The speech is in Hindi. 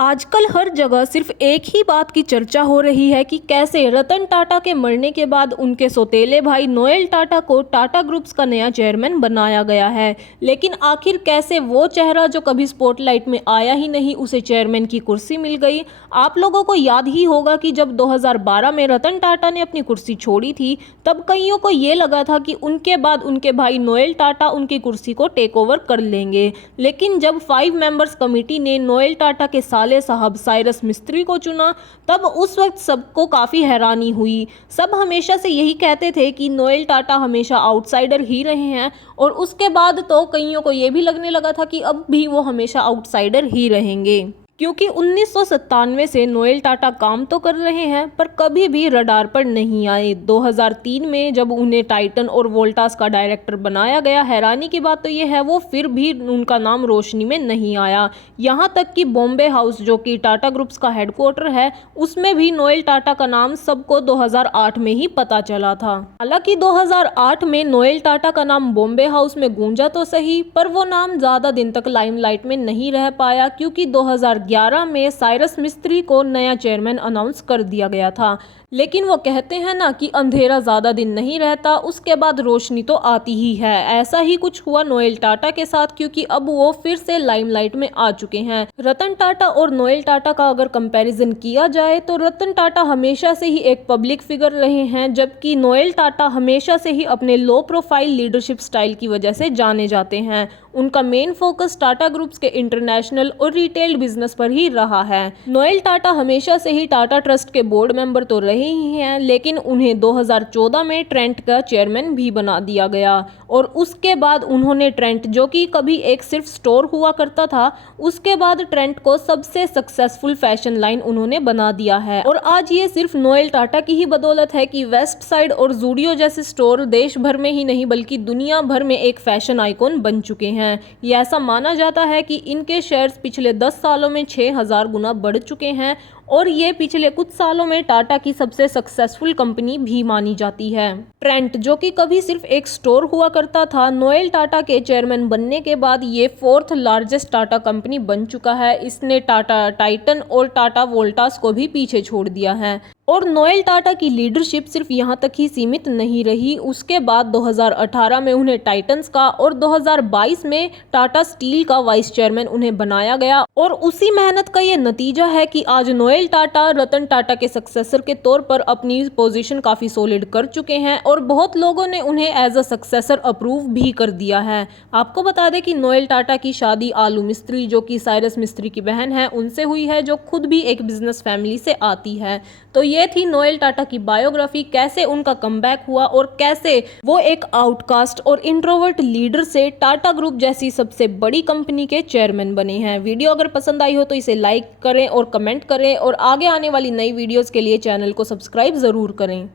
आजकल हर जगह सिर्फ एक ही बात की चर्चा हो रही है कि कैसे रतन टाटा के मरने के बाद उनके सौतेले भाई नोएल टाटा को टाटा ग्रुप्स का नया चेयरमैन बनाया गया है। लेकिन आखिर कैसे वो चेहरा जो कभी स्पॉटलाइट में आया ही नहीं, उसे चेयरमैन की कुर्सी मिल गई। आप लोगों को याद ही होगा कि जब 2012 में रतन टाटा ने अपनी कुर्सी छोड़ी थी, तब कईयों को ये लगा था कि उनके बाद उनके भाई नोएल टाटा उनकी कुर्सी को टेक ओवर कर लेंगे। लेकिन जब 5 मेंबर्स कमेटी ने नोएल टाटा के साहब साइरस मिस्त्री को चुना, तब उस वक्त सबको काफ़ी हैरानी हुई। सब हमेशा से यही कहते थे कि नोएल टाटा हमेशा आउटसाइडर ही रहे हैं, और उसके बाद तो कईयों को ये भी लगने लगा था कि अब भी वो हमेशा आउटसाइडर ही रहेंगे, क्योंकि 1997 से नोएल टाटा काम तो कर रहे हैं पर कभी भी रडार पर नहीं आए। 2003 में जब उन्हें टाइटन और वोल्टास का डायरेक्टर बनाया गया, हैरानी की बात तो ये है वो फिर भी उनका नाम रोशनी में नहीं आया। यहाँ तक कि बॉम्बे हाउस, जो कि टाटा ग्रुप्स का हेडक्वार्टर है, उसमें भी नोएल टाटा का नाम सबको 2008 में ही पता चला था। हालांकि 2008 में नोएल टाटा का नाम बॉम्बे हाउस में गूंजा तो सही, पर वो नाम ज़्यादा दिन तक लाइमलाइट में नहीं रह पाया, क्योंकि 2011 में साइरस मिस्त्री को नया चेयरमैन अनाउंस कर दिया गया था। लेकिन वो कहते हैं ना कि अंधेरा ज़्यादा दिन नहीं रहता, उसके बाद रोशनी तो आती ही है। ऐसा ही कुछ हुआ नोएल टाटा के साथ, क्योंकि अब वो फिर से लाइमलाइट में आ चुके हैं। रतन टाटा और नोएल टाटा का अगर कंपैरिजन किया जाए तो रतन टाटा हमेशा से ही एक पब्लिक फिगर रहे हैं, जबकि नोएल टाटा हमेशा से ही अपने लो प्रोफाइल लीडरशिप स्टाइल की वजह से जाने जाते हैं। उनका मेन फोकस टाटा ग्रुप्स के इंटरनेशनल और रिटेल बिजनेस पर ही रहा है। नोएल टाटा हमेशा से ही टाटा ट्रस्ट के बोर्ड मेंबर तो रहे ही हैं, लेकिन उन्हें 2014 में ट्रेंट का चेयरमैन भी बना दिया गया, और उसके बाद उन्होंने ट्रेंट, जो कि कभी एक सिर्फ स्टोर हुआ करता था, उसके बाद ट्रेंट को सबसे सक्सेसफुल फैशन लाइन उन्होंने बना दिया है। और आज ये सिर्फ नोएल टाटा की ही बदौलत है कि वेस्ट साइड और जूडियो जैसे स्टोर देश भर में ही नहीं बल्कि दुनिया भर में एक फैशन आइकॉन बन चुके हैं। ये ऐसा माना जाता है कि इनके शेयर्स पिछले 10 सालों में 6000 गुना बढ़ चुके हैं, और ये पिछले कुछ सालों में टाटा की सबसे सक्सेसफुल कंपनी भी मानी जाती है। ट्रेंट, जो कि कभी सिर्फ एक स्टोर हुआ करता था, नोएल टाटा के चेयरमैन बनने के बाद ये 4th लार्जेस्ट टाटा कंपनी बन चुका है। इसने टाटा टाइटन और टाटा वोल्टास को भी पीछे छोड़ दिया है। और नोएल टाटा की लीडरशिप सिर्फ यहाँ तक ही सीमित नहीं रही। उसके बाद 2018 में उन्हें टाइटन्स का और 2022 में टाटा स्टील का वाइस चेयरमैन उन्हें बनाया गया, और उसी मेहनत का ये नतीजा है कि आज नोएल टाटा रतन टाटा के सक्सेसर के तौर पर अपनी पोजीशन काफ़ी सॉलिड कर चुके हैं, और बहुत लोगों ने उन्हें एज अ सक्सेसर अप्रूव भी कर दिया है। आपको बता दें कि नोएल टाटा की शादी आलू मिस्त्री, जो कि साइरस मिस्त्री की बहन है, उनसे हुई है, जो खुद भी एक बिजनेस फैमिली से आती है। तो ये थी नोएल टाटा की बायोग्राफी, कैसे उनका कमबैक हुआ और कैसे वो एक आउटकास्ट और इंट्रोवर्ट लीडर से टाटा ग्रुप जैसी सबसे बड़ी कंपनी के चेयरमैन बने हैं। वीडियो अगर पसंद आई हो तो इसे लाइक करें और कमेंट करें, और आगे आने वाली नई वीडियोस के लिए चैनल को सब्सक्राइब ज़रूर करें।